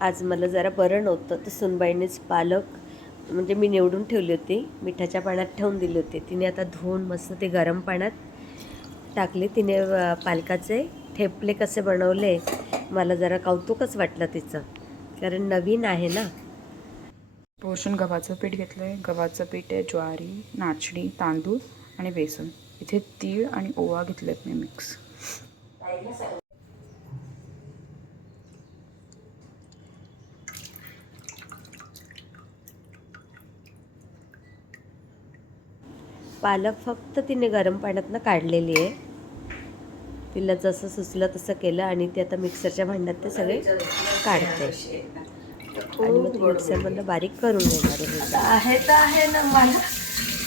आज मला जरा बरं नव्हतं. तर सुनबाईनेच पालक म्हणजे मी निवडून ठेवली होती. मिठाच्या पाण्यात ठेवून दिली होती. तिने आता धुवून मस्त ते गरम पाण्यात टाकले. तिने पालकाचे ठेपले कसे बनवले मला जरा कौतुकच वाटलं तिचं. कारण नवीन आहे ना. पोषण गव्हाचं पीठ घेतलं आहे गव्हाचं पीठ आहे ज्वारी नाचणी तांदूळ आणि बेसन. इथे तीळ आणि ओवा घेतलेत मी मिक्स. पालक फक्त तिने गरम पाण्यातनं काढलेली आहे. तिला जसं सुचलं तसं केलं आणि ते आता मिक्सरच्या भांड्यात ते सगळे काढते. आणि मग ती मिक्सरमधनं बारीक करून घेणार आहे. तर आहे ना मला.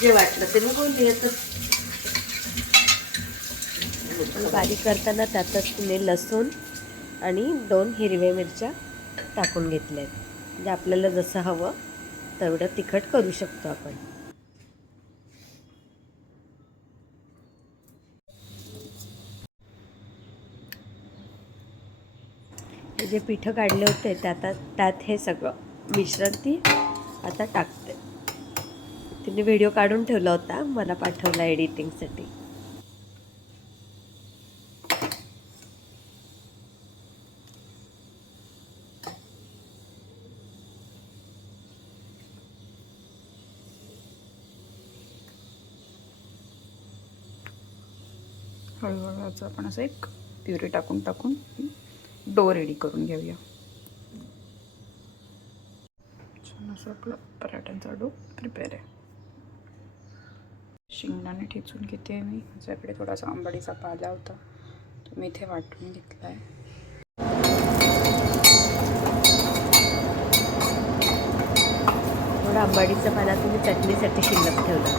जे वाटलं ते मी बोलली बारीक करताना त्यातच तिने लसूण आणि दोन हिरव्या मिरच्या टाकून घेतल्या आहेत म्हणजे आपल्याला जसं हवं तेवढं तिखट करू शकतो आपण. हे जे पिठं काढले होते त्यात त्यात हे सगळं मिश्रण ती आता टाकते. तिने व्हिडिओ काढून ठेवला होता मला पाठवला एडिटिंगसाठी हळूहळू आपण असं एक प्युरी टाकून टाकून डो रेडी करून घेऊया. छान असं आपलं पराठ्यांचा डो प्रिपेअर आहे. शेंगदाणे ठेचून घेते मी. माझ्याकडे थोडासा आंबाडीचा पाला होता. तो मी इथे वाटून घेतला आहे थोडा आंबाडीचा पाला तुम्ही चटणीसाठी शिल्लक ठेवला.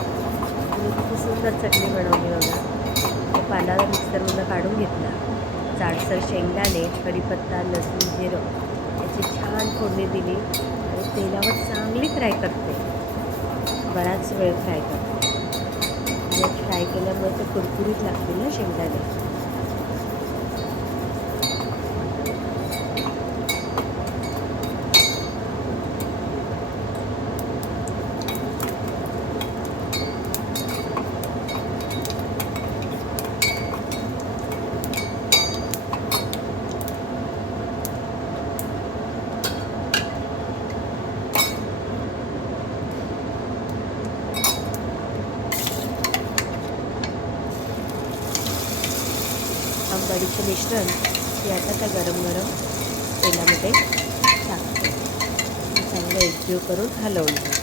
तुम्ही किती सुंदर चटणी बनवली बघा. तो पाला मिक्सरमधून काढून घेतला. जाडसर शेंगदाणे कढीपत्ता लसूण जिरं याची छान फोडणी दिली आणि तेलावर चांगली फ्राय करते. बराच वेळ फ्राय करते. म्हणजे फ्राय केल्यामुळे ते कुरकुरीत लागतील ना शेंगदाणे. आंबाडीचं मिश्रण हे आता त्या गरम गरम तेलामध्ये टाकते चांगलं एकजीव करून हलवून घ्या.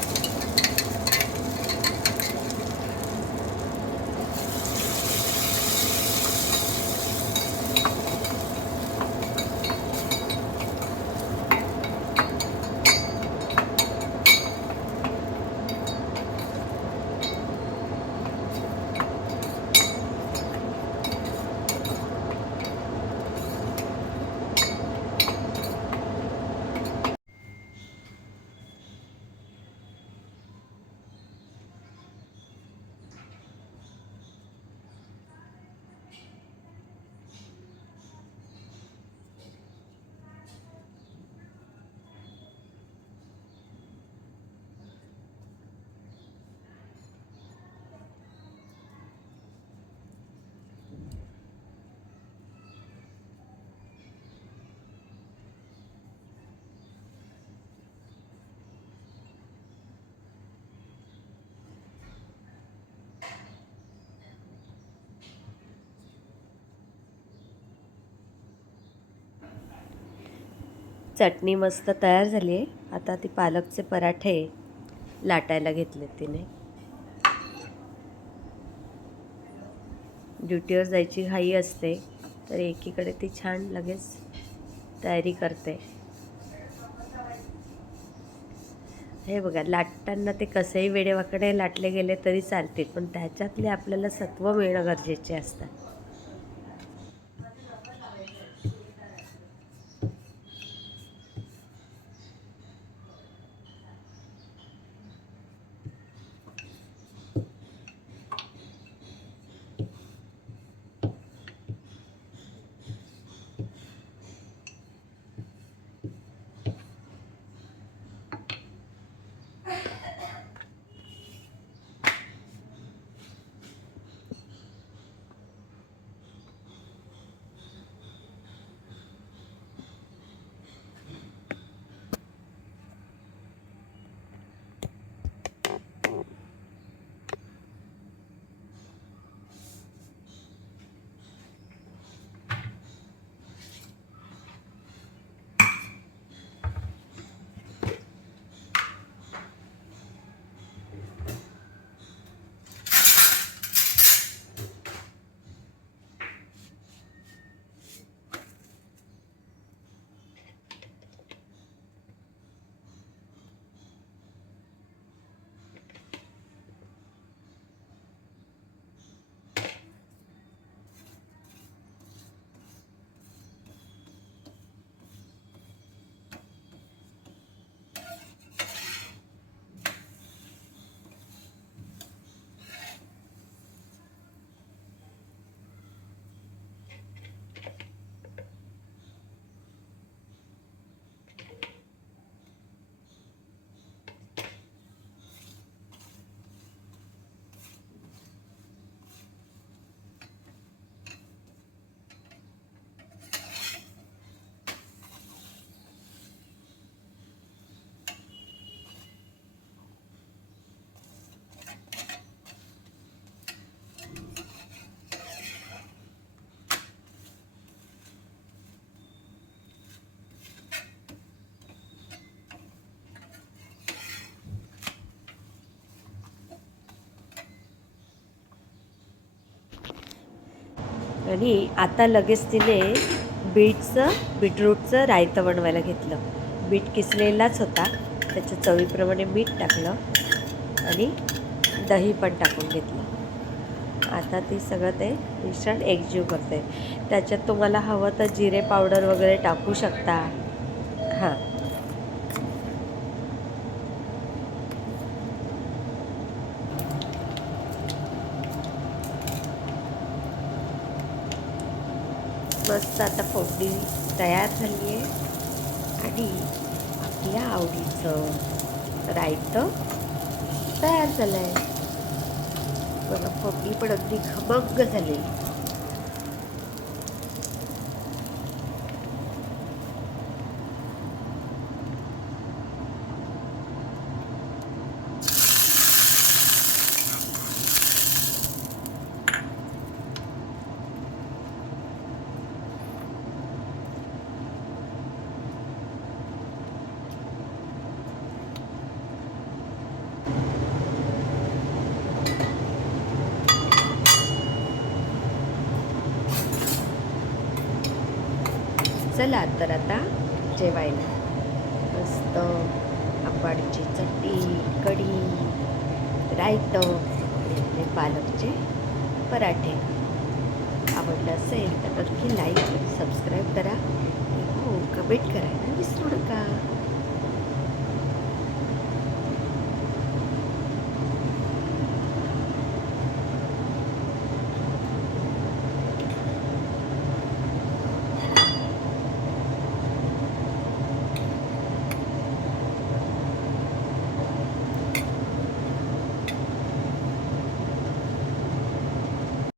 चटणी मस्त तयार झाली आहे. आता ती पालकचे पराठे लाटायला घेतले तिने. ड्युटीवर जायची घाई असते तर एकीकडे ती छान लगेच तयारी करते. हे बघा लाटताना ते कसेही वेडेवाकडे लाटले गेले तरी चालतील पण त्याच्यातले आपल्याला सत्व मिळणं गरजेचे असतात आणि आता लगेच तिने बीटचं बीटरूटचं रायतं बनवायला घेतलं. बीट किसलेलाच होता. त्याच्या चवीप्रमाणे मीठ टाकलं आणि दही पण टाकून घेतलं. आता ती सगळं ते मिश्रण एकजीव करते त्याच्यात तुम्हाला हवं तर जिरे पावडर वगैरे टाकू शकता. हां. मस्त आता फोडणी तयार झाली आहे. आणि आपल्या आवडीचं रायतं तयार झालं आहे बघा फोडणी पण अगदी खमंग झाली चला तर आता जेवायला. मस्त आंबाडीची चटणी कढी रायतं आणि पालकचे पराठे. आवडलं असेल तर नक्की लाईक सबस्क्राईब करा. हो कमेंट करायला विसरू नका.